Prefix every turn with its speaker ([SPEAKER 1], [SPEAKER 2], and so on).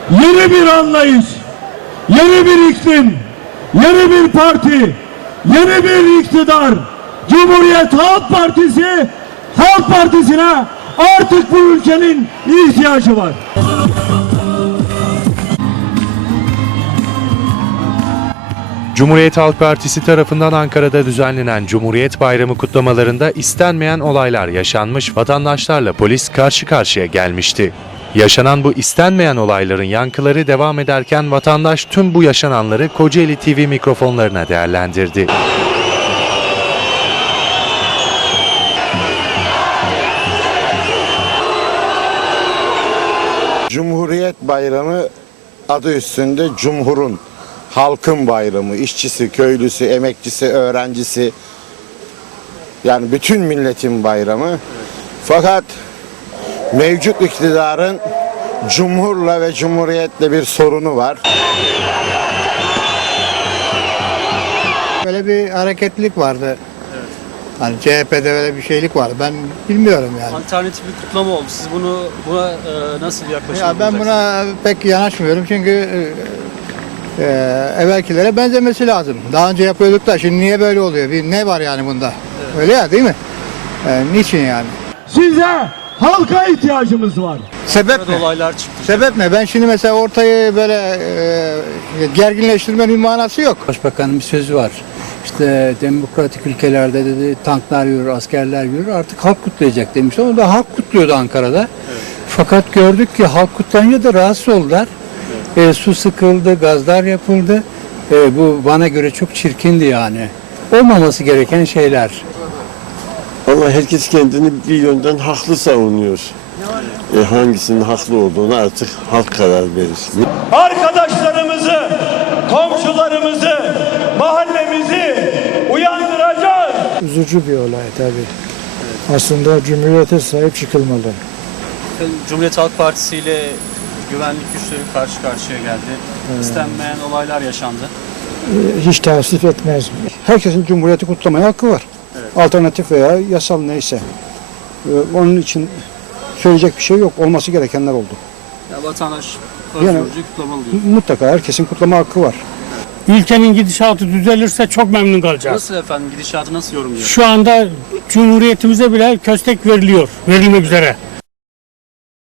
[SPEAKER 1] yeni bir anlayış, yeni bir iklim, yeni bir parti, yeni bir iktidar, Cumhuriyet Halk Partisi, Halk Partisi'ne artık bu ülkenin ihtiyacı var.
[SPEAKER 2] Cumhuriyet Halk Partisi tarafından Ankara'da düzenlenen Cumhuriyet Bayramı kutlamalarında istenmeyen olaylar yaşanmış, vatandaşlarla polis karşı karşıya gelmişti. Yaşanan bu istenmeyen olayların yankıları devam ederken vatandaş tüm bu yaşananları Kocaeli TV mikrofonlarına değerlendirdi.
[SPEAKER 3] Cumhuriyet Bayramı adı üstünde Cumhur'un, halkın bayramı, işçisi, köylüsü, emekçisi, öğrencisi, yani bütün milletin bayramı. Fakat mevcut iktidarın Cumhur'la ve Cumhuriyet'le bir sorunu var.
[SPEAKER 4] Böyle bir hareketlilik vardı. Evet. Hani CHP'de böyle bir şeylik vardı. Ben bilmiyorum yani.
[SPEAKER 5] Alternatif bir kutlama oldu. Siz buna nasıl yaklaşım
[SPEAKER 4] Ya ben buna pek yanaşmıyorum çünkü evvelkilere benzemesi lazım. Daha önce yapıyorduk da şimdi niye böyle oluyor? Ne var yani bunda? Evet. Öyle ya, değil mi? Niçin yani?
[SPEAKER 1] Size halka ihtiyacımız var.
[SPEAKER 4] Sebep ne?
[SPEAKER 5] Olaylar çıktı.
[SPEAKER 4] Sebep ne? Ben şimdi mesela ortayı böyle gerginleştirmenin manası yok.
[SPEAKER 6] Başbakanın bir sözü var. İşte demokratik ülkelerde dedi tanklar yürür, askerler yürür, artık halk kutlayacak demiş. Onu da halk kutluyordu Ankara'da. Evet. Fakat gördük ki halk kutlanınca da rahatsız oldular. Evet. Su sıkıldı, gazlar yapıldı. Bu bana göre çok çirkindi yani. Olmaması gereken şeyler.
[SPEAKER 7] Vallahi herkes kendini bir yönden haklı savunuyor. Hangisinin haklı olduğunu artık halk karar verir.
[SPEAKER 1] Arkadaşlarımızı, komşularımızı, mahallemizi uyandıracağız.
[SPEAKER 8] Üzücü bir olay tabii. Aslında Cumhuriyet'e sahip çıkılmalı.
[SPEAKER 5] Cumhuriyet Halk Partisi ile güvenlik güçleri karşı karşıya geldi. İstenmeyen olaylar yaşandı.
[SPEAKER 8] Hiç tavsiye etmez.
[SPEAKER 9] Herkesin Cumhuriyet'i kutlamaya hakkı var. Evet. Alternatif veya yasal neyse. Onun için söyleyecek bir şey yok. Olması gerekenler oldu.
[SPEAKER 5] Ya vatandaş özgürce kutlamalı diyor.
[SPEAKER 9] Mutlaka herkesin kutlama hakkı var.
[SPEAKER 10] Ülkenin gidişatı düzelirse çok memnun kalacağız.
[SPEAKER 5] Nasıl efendim? Gidişatı nasıl yorumluyor?
[SPEAKER 10] Şu anda Cumhuriyetimize bile köstek veriliyor, verilmek üzere.